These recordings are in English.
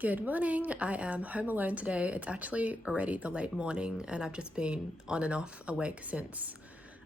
Good morning. I am home alone today. It's actually already the late morning and I've just been on and off awake since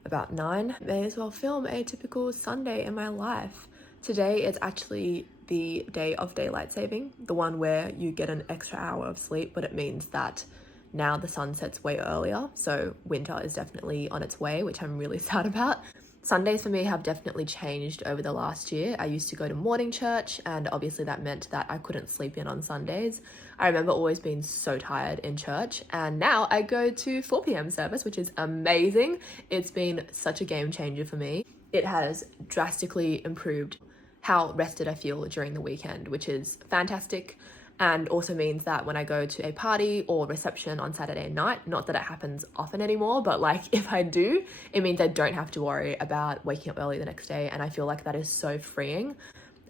about 9. May as well film a typical Sunday in my life. Today is actually the day of daylight saving, the one where you get an extra hour of sleep, but it means that now the sun sets way earlier, so winter is definitely on its way, which I'm really sad about. Sundays for me have definitely changed over the last year. I used to go to morning church and obviously that meant that I couldn't sleep in on Sundays. I remember always being so tired in church, and now I go to 4 p.m. service, which is amazing. It's been such a game changer for me. It has drastically improved how rested I feel during the weekend, which is fantastic. And also means that when I go to a party or reception on Saturday night, not that it happens often anymore, but like if I do, it means I don't have to worry about waking up early the next day, and I feel like that is so freeing.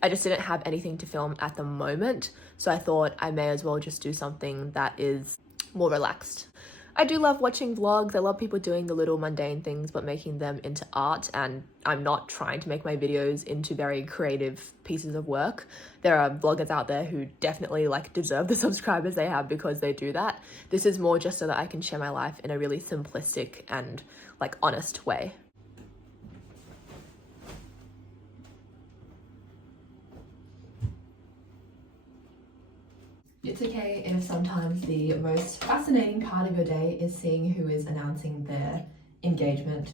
I just didn't have anything to film at the moment, so I thought I may as well just do something that is more relaxed. I do love watching vlogs. I love people doing the little mundane things but making them into art, and I'm not trying to make my videos into very creative pieces of work. There are vloggers out there who definitely deserve the subscribers they have because they do that. This is more just so that I can share my life in a really simplistic and honest way. It's okay if sometimes the most fascinating part of your day is seeing who is announcing their engagement.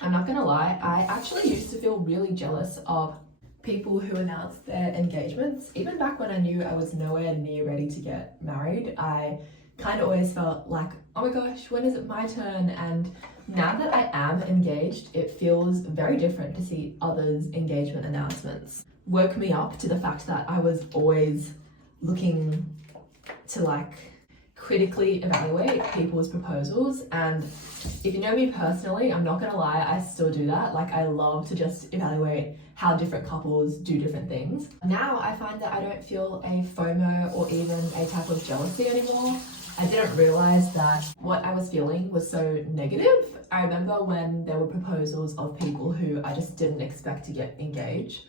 I'm not gonna lie, I actually used to feel really jealous of people who announced their engagements. Even back when I knew I was nowhere near ready to get married, I kind of always felt like, oh my gosh, when is it my turn? And now that I am engaged, it feels very different to see others' engagement announcements. Woke me up to the fact that I was always looking to critically evaluate people's proposals, and if you know me personally, I'm not gonna lie, I still do that. I love to just evaluate how different couples do different things. Now I find that I don't feel a FOMO or even a type of jealousy anymore. I didn't realize that what I was feeling was so negative. I remember when there were proposals of people who I just didn't expect to get engaged,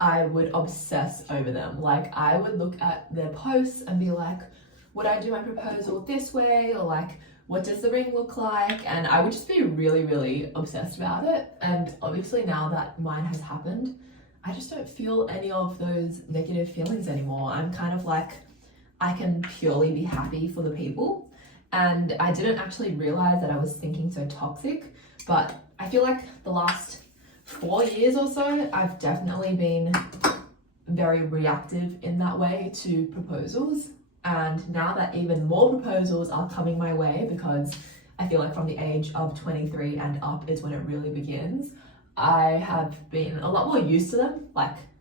I would obsess over them. I would look at their posts and be like, would I do my proposal this way? Or what does the ring look like? And I would just be really, really obsessed about it. And obviously now that mine has happened, I just don't feel any of those negative feelings anymore. I'm kind of I can purely be happy for the people. And I didn't actually realize that I was thinking so toxic, but I feel like the last 4 years or so, I've definitely been very reactive in that way to proposals. And now that even more proposals are coming my way, because I feel like from the age of 23 and up is when it really begins, I have been a lot more used to them.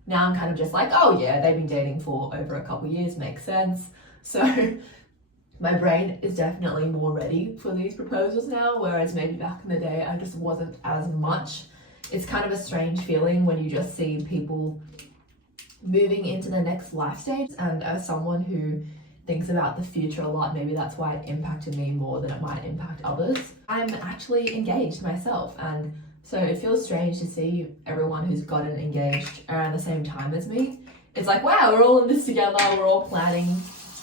Now I'm kind of just oh yeah, they've been dating for over a couple of years, makes sense. So my brain is definitely more ready for these proposals now, whereas maybe back in the day I just wasn't as much. It's kind of a strange feeling when you just see people moving into the next life stage, and as someone who thinks about the future a lot, maybe that's why it impacted me more than it might impact others. I'm actually engaged myself, and so it feels strange to see everyone who's gotten engaged around the same time as me. It's wow, we're all in this together, we're all planning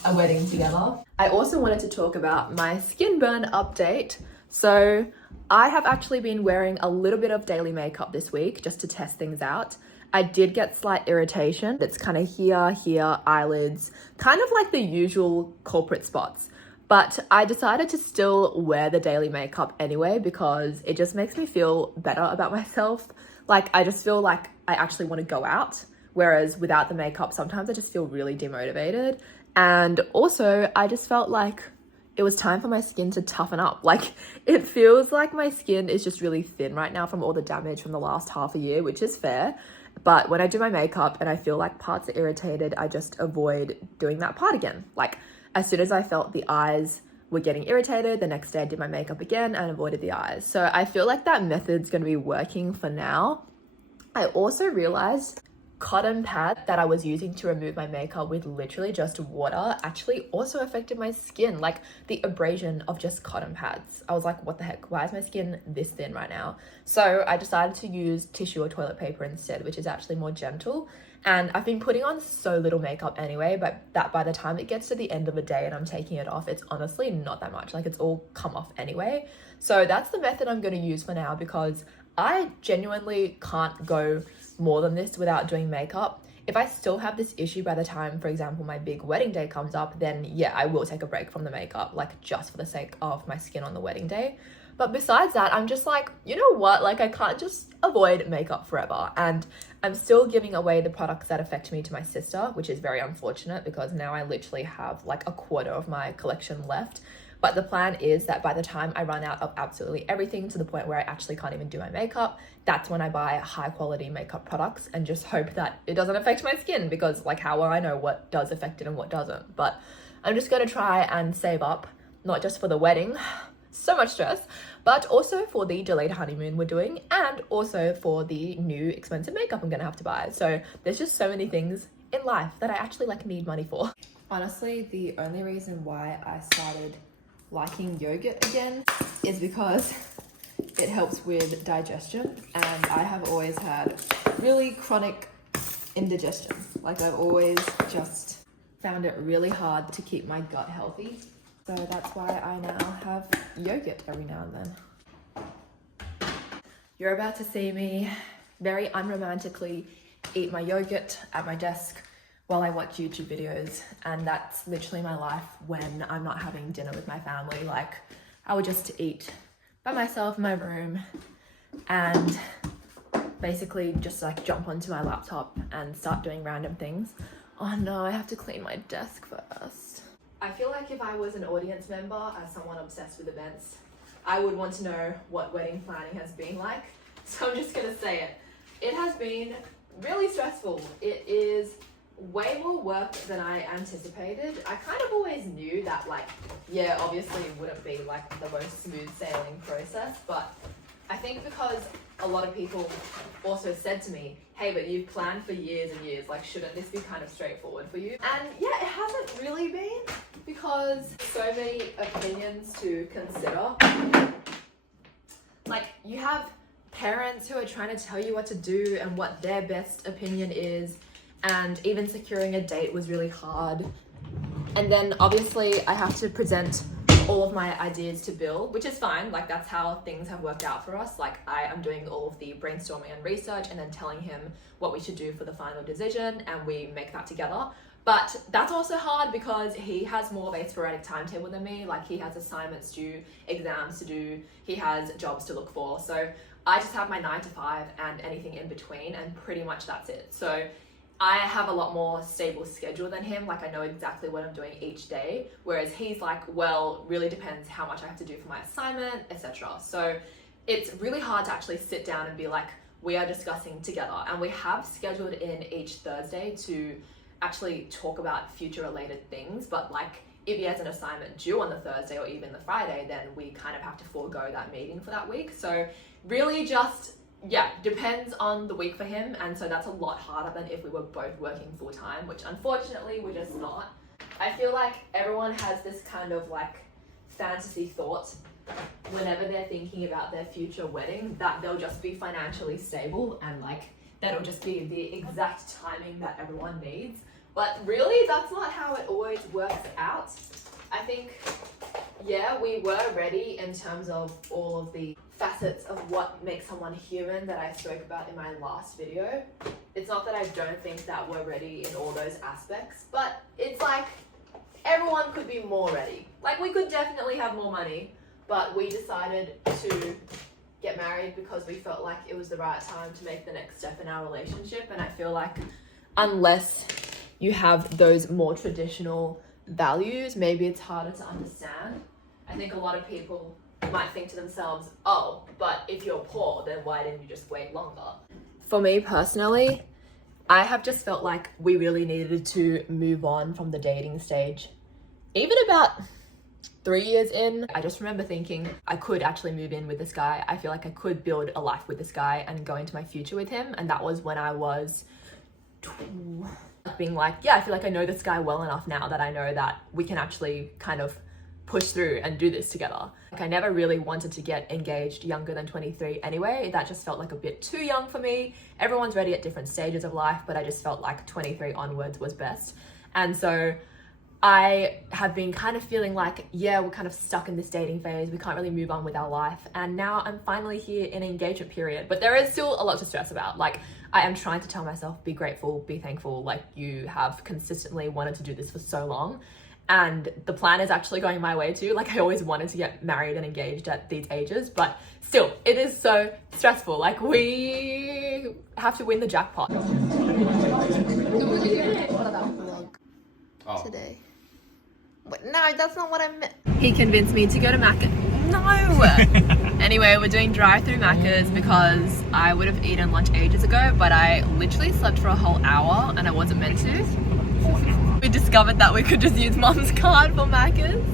a wedding together. I also wanted to talk about my skin burn update. So I have actually been wearing a little bit of daily makeup this week just to test things out. I did get slight irritation. It's kind of here, eyelids, kind of like the usual culprit spots. But I decided to still wear the daily makeup anyway because it just makes me feel better about myself. I just feel like I actually want to go out. Whereas without the makeup, sometimes I just feel really demotivated. And also, I just felt like it was time for my skin to toughen up. It feels like my skin is just really thin right now from all the damage from the last half a year, which is fair. But when I do my makeup and I feel like parts are irritated, I just avoid doing that part again. As soon as I felt the eyes were getting irritated, the next day I did my makeup again and avoided the eyes. So I feel like that method's gonna be working for now. I also realized cotton pad that I was using to remove my makeup with literally just water actually also affected my skin, the abrasion of just cotton pads. I was like, what the heck, why is my skin this thin right now? So I decided to use tissue or toilet paper instead, which is actually more gentle. And I've been putting on so little makeup anyway, but that by the time it gets to the end of the day and I'm taking it off, it's honestly not that much. Like, it's all come off anyway. So that's the method I'm going to use for now, because I genuinely can't go more than this without doing makeup. If I still have this issue by the time, for example, my big wedding day comes up, then yeah, I will take a break from the makeup, like just for the sake of my skin on the wedding day. But besides that, I'm just like, you know what? Like, I can't just avoid makeup forever. And I'm still giving away the products that affect me to my sister, which is very unfortunate because now I literally have like a quarter of my collection left. But the plan is that by the time I run out of absolutely everything to the point where I actually can't even do my makeup, that's when I buy high quality makeup products and just hope that it doesn't affect my skin, because like, how will I know what does affect it and what doesn't? But I'm just going to try and save up, not just for the wedding, so much stress, but also for the delayed honeymoon we're doing, and also for the new expensive makeup I'm gonna have to buy. So there's just so many things in life that I actually like need money for. Honestly, the only reason why I started liking yogurt again is because it helps with digestion, and I have always had really chronic indigestion. Like, I've always just found it really hard to keep my gut healthy. So that's why I now have yogurt every now and then. You're about to see me very unromantically eat my yogurt at my desk while I watch YouTube videos. And that's literally my life when I'm not having dinner with my family. Like, I would just eat by myself in my room and basically just like jump onto my laptop and start doing random things. Oh no, I have to clean my desk first. I feel like if I was an audience member, as someone obsessed with events, I would want to know what wedding planning has been like. So I'm just gonna say it. It has been really stressful. It is way more work than I anticipated. I kind of always knew that, like, yeah, obviously it wouldn't be like the most smooth sailing process, but I think because a lot of people also said to me, hey, but you've planned for years and years, like, shouldn't this be kind of straightforward for you? And yeah, it hasn't really been, because so many opinions to consider. Like, you have parents who are trying to tell you what to do and what their best opinion is, and even securing a date was really hard. And then obviously I have to present all of my ideas to Bill, which is fine. Like, that's how things have worked out for us. Like, I am doing all of the brainstorming and research and then telling him what we should do for the final decision, and we make that together. But that's also hard because he has more of a sporadic timetable than me. Like, he has assignments due, exams to do, he has jobs to look for. So I just have my 9 to 5 and anything in between, and pretty much that's it. So I have a lot more stable schedule than him. Like, I know exactly what I'm doing each day, whereas he's like, well, really depends how much I have to do for my assignment, etc. So it's really hard to actually sit down and be like, we are discussing together. And we have scheduled in each Thursday to actually talk about future related things, but like, if he has an assignment due on the Thursday or even the Friday, then we kind of have to forego that meeting for that week. So really just, yeah, depends on the week for him. And so that's a lot harder than if we were both working full time, which unfortunately we're just not. I feel like everyone has this kind of like fantasy thought whenever they're thinking about their future wedding, that they'll just be financially stable and like that'll just be the exact timing that everyone needs. But really, that's not how it always works out. I think, yeah, we were ready in terms of all of the facets of what makes someone human that I spoke about in my last video. It's not that I don't think that we're ready in all those aspects, but it's like everyone could be more ready. Like, we could definitely have more money, but we decided to get married because we felt like it was the right time to make the next step in our relationship. And I feel like unless you have those more traditional values, maybe it's harder to understand. I think a lot of people might think to themselves, oh, but if you're poor, then why didn't you just wait longer? For me personally, I have just felt like we really needed to move on from the dating stage. Even about 3 years in, I just remember thinking I could actually move in with this guy. I feel like I could build a life with this guy and go into my future with him. And that was when I was being like, yeah, I feel like I know this guy well enough now that I know that we can actually kind of push through and do this together. Like, I never really wanted to get engaged younger than 23 anyway. That just felt like a bit too young for me. Everyone's ready at different stages of life, but I just felt like 23 onwards was best. And so I have been kind of feeling like, yeah, we're kind of stuck in this dating phase. We can't really move on with our life. And now I'm finally here in an engagement period, but there is still a lot to stress about. Like, I am trying to tell myself, be grateful, be thankful. Like, you have consistently wanted to do this for so long. And the plan is actually going my way too. Like, I always wanted to get married and engaged at these ages, but still, it is so stressful. Like, we have to win the jackpot. What about vlog today? But no, that's not what I meant. He convinced me to go to Macca's. No! Anyway, we're doing drive-through Macca's because I would have eaten lunch ages ago, but I literally slept for a whole hour and I wasn't meant to. We discovered that we could just use Mum's card for Macca's.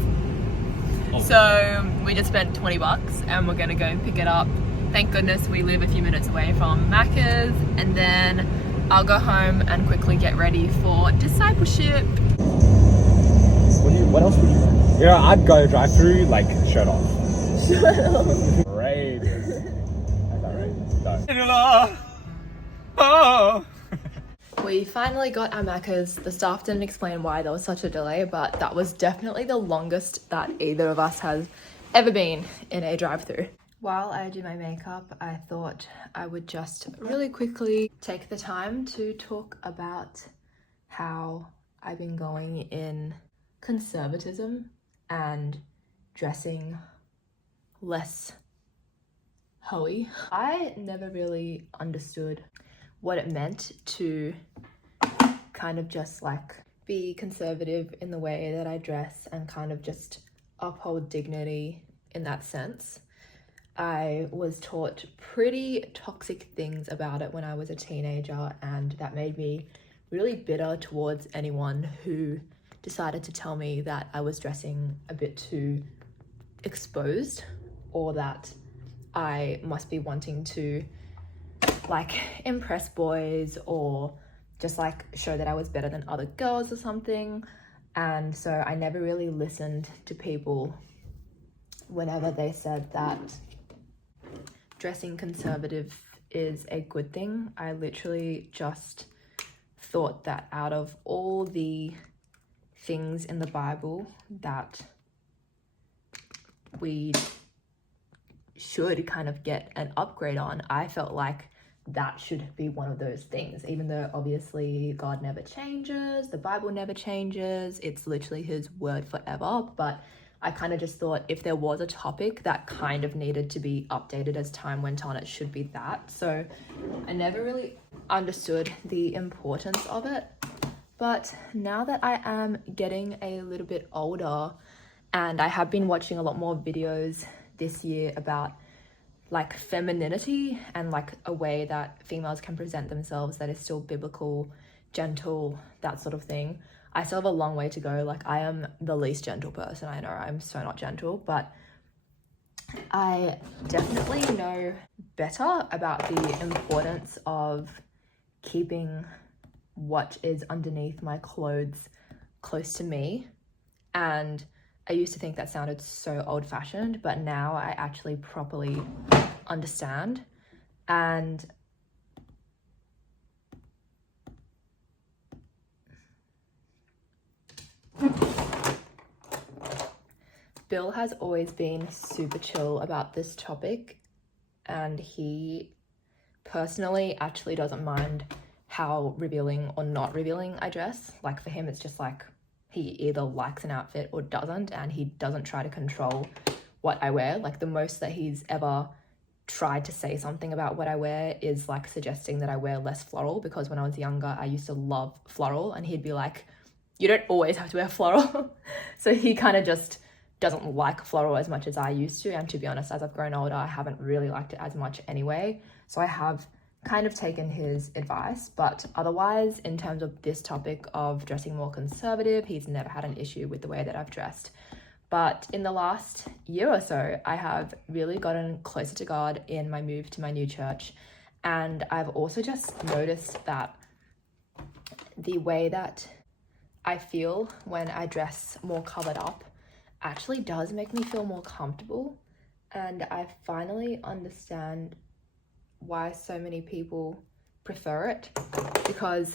So we just spent 20 bucks and we're gonna go and pick it up. Thank goodness we live a few minutes away from Macca's, and then I'll go home and quickly get ready for discipleship. What else would you do? Yeah, I'd go drive through, like, shirt off. Shut up. Right. That's not right. We finally got our Macca's. The staff didn't explain why there was such a delay, but that was definitely the longest that either of us has ever been in a drive-through. While I do my makeup, I thought I would just really quickly take the time to talk about how I've been going in conservatism and dressing less hoey. I never really understood what it meant to kind of just like be conservative in the way that I dress and kind of just uphold dignity in that sense. I was taught pretty toxic things about it when I was a teenager, and that made me really bitter towards anyone who decided to tell me that I was dressing a bit too exposed, or that I must be wanting to like impress boys or just like show that I was better than other girls or something. And so I never really listened to people whenever they said that dressing conservative is a good thing. I literally just thought that out of all the things in the Bible that we should kind of get an upgrade on, I felt like that should be one of those things, even though obviously God never changes, the Bible never changes, it's literally his word forever. But I kind of just thought if there was a topic that kind of needed to be updated as time went on, it should be that. So I never really understood the importance of it. But now that I am getting a little bit older, and I have been watching a lot more videos this year about like femininity and like a way that females can present themselves that is still biblical, gentle, that sort of thing. I still have a long way to go. Like, I am the least gentle person. I know I'm so not gentle, but I definitely know better about the importance of keeping what is underneath my clothes close to me. And I used to think that sounded so old-fashioned, but now I actually properly understand. And Bill has always been super chill about this topic, and he personally actually doesn't mind how revealing or not revealing I dress. Like, for him, it's just like he either likes an outfit or doesn't, and he doesn't try to control what I wear. Like, the most that he's ever tried to say something about what I wear is like suggesting that I wear less floral, because when I was younger I used to love floral, and he'd be like, you don't always have to wear floral. So he kind of just doesn't like floral as much as I used to, and to be honest, as I've grown older I haven't really liked it as much anyway. So I have kind of taken his advice, but otherwise in terms of this topic of dressing more conservative, he's never had an issue with the way that I've dressed. But in the last year or so, I have really gotten closer to God in my move to my new church. And I've also just noticed that the way that I feel when I dress more covered up actually does make me feel more comfortable, and I finally understand why so many people prefer it, because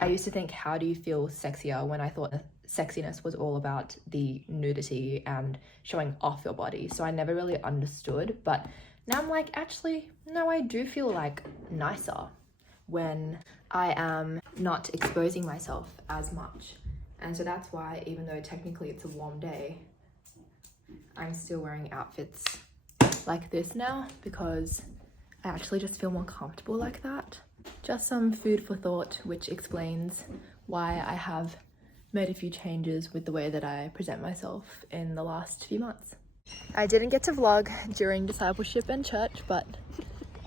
I used to think, how do you feel sexier, when I thought sexiness was all about the nudity and showing off your body. So I never really understood, but now I'm like, actually, no, I do feel like nicer when I am not exposing myself as much. And so that's why, even though technically it's a warm day, I'm still wearing outfits like this now, because I actually just feel more comfortable like that. Just some food for thought, which explains why I have made a few changes with the way that I present myself in the last few months. I didn't get to vlog during discipleship and church, but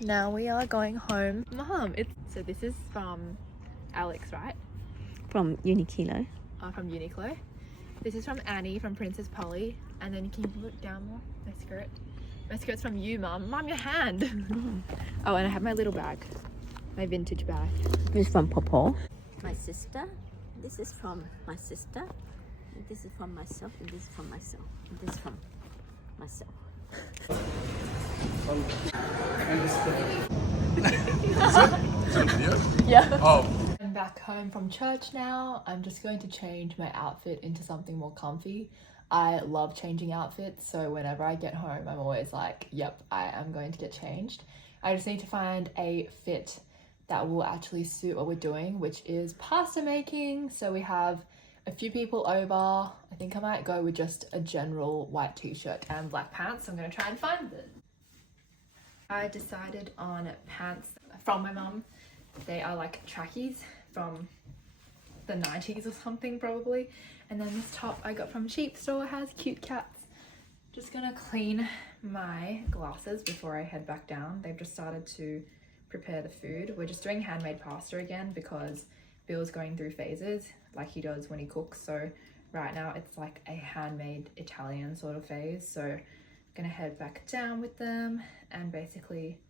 now we are going home. Mom, so this is from Alex, right? From Uniqlo. From Uniqlo. This is from Annie from Princess Polly, and then can you look down more? My skirt. My skirt's from you, Mum. Mum, your hand. Oh, and I have my little bag, my vintage bag. This is from Popo. My sister. This is from my sister. And this is from myself. And this is from myself. And this is from myself. Yeah. Oh. I'm back home from church now. I'm just going to change my outfit into something more comfy. I love changing outfits, so whenever I get home, I'm always like, yep, I am going to get changed. I just need to find a fit that will actually suit what we're doing, which is pasta making. So we have a few people over. I think I might go with just a general white t-shirt and black pants. So I'm going to try and find it. I decided on pants from my mum. They are like trackies from the 90s or something probably. And then this top I got from Cheap Store, has cute cats. Just gonna clean my glasses before I head back down. They've just started to prepare the food. We're just doing handmade pasta again because Bill's going through phases like he does when he cooks. So right now it's like a handmade Italian sort of phase. So I'm gonna head back down with them and basically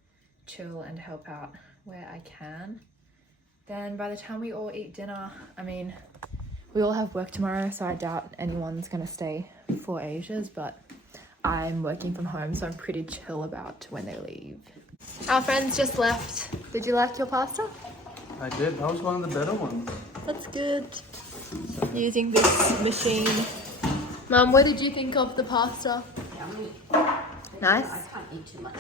chill and help out where I can. Then by the time we all eat dinner, I mean, we all have work tomorrow, so I doubt anyone's gonna stay for Asia's, but I'm working from home, so I'm pretty chill about when they leave. Our friends just left. Did you like your pasta? I did. That was one of the better ones. That's good. Using this machine. Mum, what did you think of the pasta? Yummy. Nice. I can't eat too much.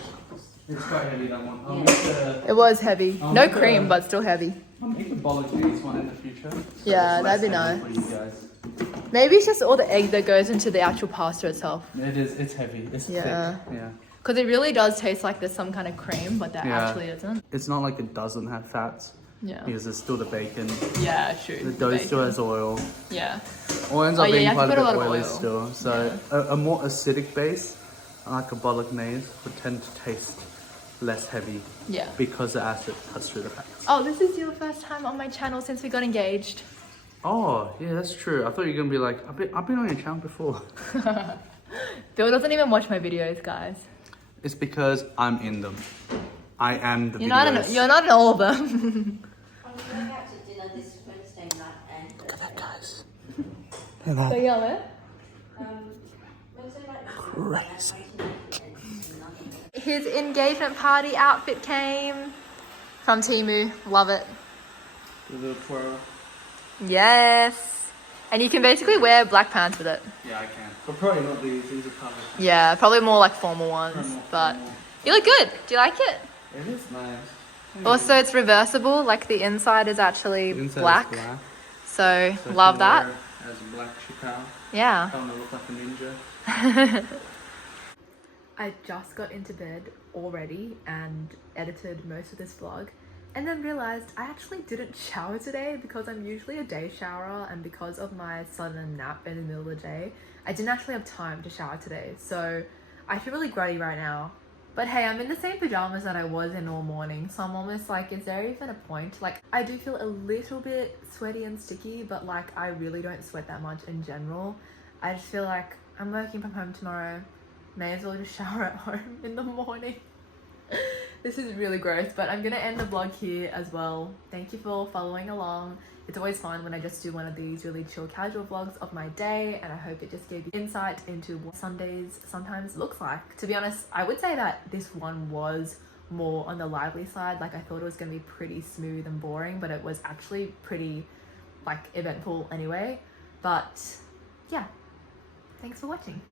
It's quite heavy, that one. I'll make the, It was heavy. I'll No make cream, but still heavy. I'll make the bolognese one in the future. So Yeah, it's that'd be less heavy nice. for you guys. Maybe it's just all the egg that goes into the actual pasta itself. It is. It's heavy. It's Yeah. thick. Yeah. Because it really does taste like there's some kind of cream, but there Yeah. actually isn't. It's not like it doesn't have fats Yeah. because there's still the bacon. Yeah, true. The dough still has oil. Yeah. Oil ends Oh, up yeah, being you have quite to a put a bit lot of oily oil. still. So a more acidic base, like a bolognese, would tend to taste less heavy Yeah. because the acid cuts through the fats. Oh, this is your first time on my channel since we got engaged. Oh, yeah, that's true. I thought you were going to be like, I've been on your channel before. Bill doesn't even watch my videos, guys. It's because I'm in them. I am the You're videos. you're not in all of them. I'm going out to dinner this Wednesday night and Thursday. Guys. So yeah, where? Wednesday night. Crazy. His engagement party outfit came from Temu. Love it. The little twirl. Yes. And you can basically wear black pants with it. Yeah, I can. But probably not these. These are covered. Yeah, probably more like formal ones. But you look good. Do you like it? It is nice. Also, it's reversible. Like the inside is actually The inside black. is black. So, So love you can that. wear it as a black chipao. Yeah. Kind of look like a ninja. I just got into bed already and edited most of this vlog, and then realized I actually didn't shower today because I'm usually a day showerer, and because of my sudden nap in the middle of the day, I didn't actually have time to shower today. So I feel really groggy right now. But hey, I'm in the same pajamas that I was in all morning, so I'm almost like, is there even a point? Like, I do feel a little bit sweaty and sticky, but like, I really don't sweat that much in general. I just feel like I'm working from home tomorrow. May as well just shower at home in the morning. This is really gross, but I'm gonna end the vlog here as well. Thank you for following along. It's always fun when I just do one of these really chill casual vlogs of my day, and I hope it just gave you insight into what Sundays sometimes looks like. To be honest, I would say that this one was more on the lively side. Like I thought it was gonna be pretty smooth and boring, but it was actually pretty like eventful anyway. But yeah, thanks for watching.